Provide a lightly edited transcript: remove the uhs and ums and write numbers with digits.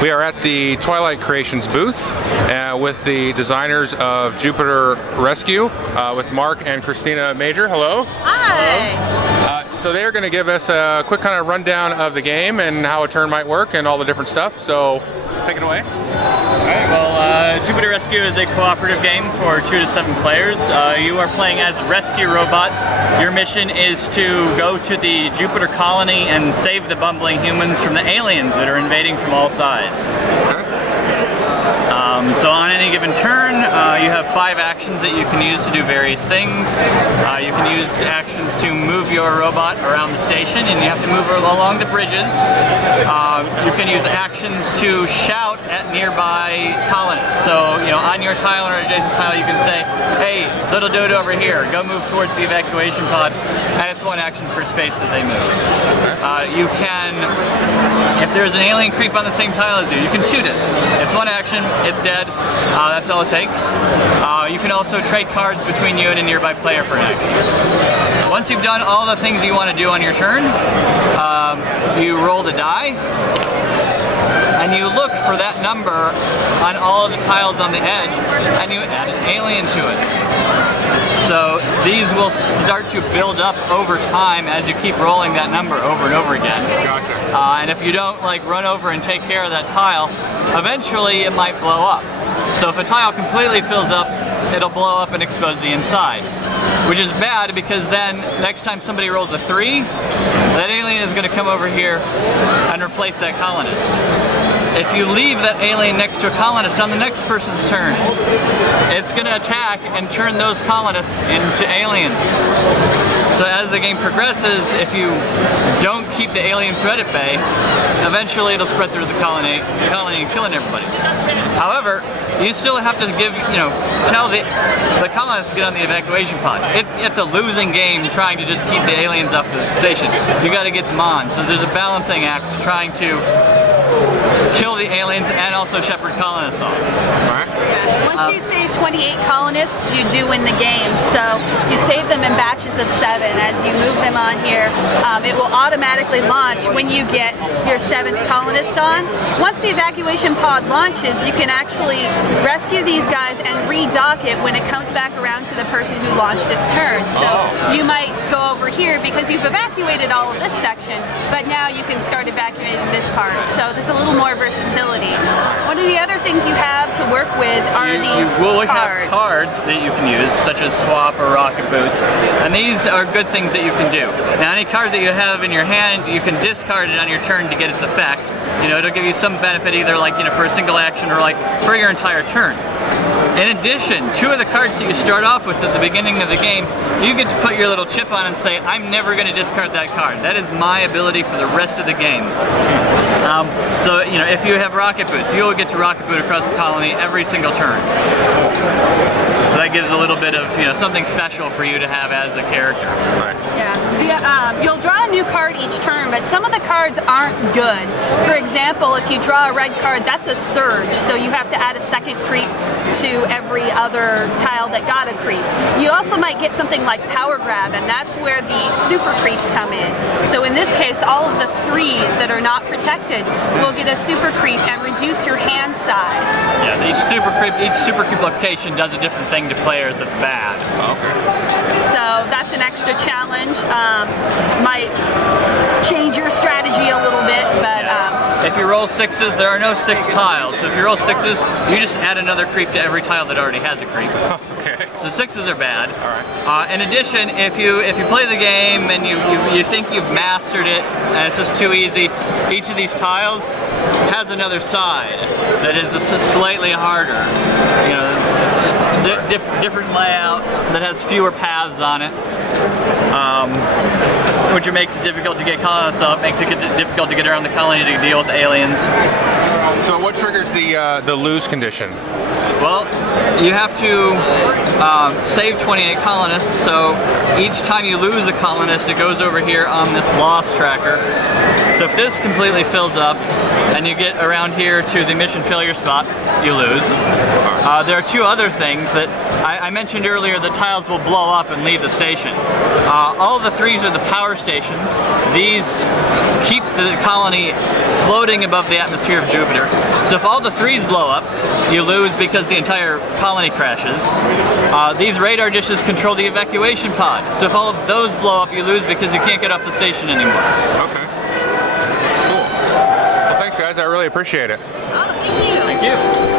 We are at the Twilight Creations booth with the designers of Jupiter Rescue with Mark and Christina Major. Hello. Hi. So they're going to give us a quick kind of rundown of the game and how a turn might work and all the different stuff. So take it away. Alright, well, Jupiter Rescue is a cooperative game for 2 to 7 players. You are playing as rescue robots. Your mission is to go to the Jupiter colony and save the bumbling humans from the aliens that are invading from all sides. So on any given turn, you have 5 actions that you can use to do various things. You can use actions to move your robot around the station, and you have to move along the bridges. You can use actions to shout at nearby colonists. So, you know, on your tile or adjacent tile, you can say, "Hey, little dude over here, go move towards the evacuation pod," and it's 1 action per space that they move. You can, if there's an alien creep on the same tile as you, you can shoot it. It's 1 action, it's dead, that's all it takes. You can also trade cards between you and a nearby player for an action. Once you've done all the things you want to do on your turn, you roll the die, and you look for that number on all of the tiles on the edge, and you add an alien to it. So these will start to build up over time as you keep rolling that number over and over again. Gotcha. And if you don't like run over and take care of that tile, eventually it might blow up. So if a tile completely fills up, it'll blow up and expose the inside. Which is bad because then next time somebody rolls a 3, that alien is going to come over here and replace that colonist. If you leave that alien next to a colonist on the next person's turn, it's going to attack and turn those colonists into aliens. So as the game progresses, if you don't keep the alien threat at bay, eventually it'll spread through the colony and killing everybody. However, you still have to give, tell the colonists to get on the evacuation pod. It's a losing game trying to just keep the aliens off the station. You got to get them on. So there's a balancing act trying to kill the aliens and also shepherd colonists off. Once you save 28 colonists, you do win the game. So you save them in batches of 7. As you move them on here, it will automatically launch when you get your 7th colonist on. Once the evacuation pod launches, you can actually rescue these guys and redock it when it comes back around to the person who launched its turn. So you might go over here because you've evacuated all of this section, but now you can start evacuating this part. So there's a little more versatility. One of the other things you have to work with are these cards. You will cards. have cards that you can use, such as swap or rocket boots, and these are good things that you can do. Now any card that you have in your hand, you can discard it on your turn to get its effect. It'll give you some benefit either for a single action or for your entire turn. In addition, 2 of the cards that you start off with at the beginning of the game, you get to put your little chip on and say, "I'm never going to discard that card. That is my ability for the rest of the game." So, if you have rocket boots, you'll get to rocket boot across the colony every single turn. So that gives a little bit of, something special for you to have as a character. Right. Yeah. You'll draw a new card each turn, but some of the cards aren't good. For example, if you draw a red card, that's a surge, so you have to add a 2nd creep to every other tile that got a creep. You also might get something like power grab, and that's where the super creeps come in. So in this case, all of the 3s that are not protected will get a super creep and reduce your hand size. Yeah, each super creep location does a different thing to players that's bad. Okay. So that's an extra challenge. Might change your strategy a little bit, but if you roll 6s, there are no 6 tiles. So if you roll 6s, you just add another creep to every tile that already has a creep. Okay. So 6s are bad. All right. In addition, if you play the game and you think you've mastered it and it's just too easy, each of these tiles has another side that is slightly harder. Different layout that has fewer paths on it, which makes it difficult to get colonists up, makes it difficult to get around the colony to deal with aliens. So what triggers the lose condition? Well, you have to save 28 colonists, so each time you lose a colonist, it goes over here on this loss tracker. So if this completely fills up and you get around here to the mission failure spot, you lose. There are two other things that I mentioned earlier. The tiles will blow up and leave the station. All the threes are the power stations. These keep the colony floating above the atmosphere of Jupiter. So if all the threes blow up, you lose because the entire colony crashes. These radar dishes control the evacuation pod. So if all of those blow up, you lose because you can't get off the station anymore. Okay. Cool. Well, thanks guys. I really appreciate it. Oh, thank you. Thank you.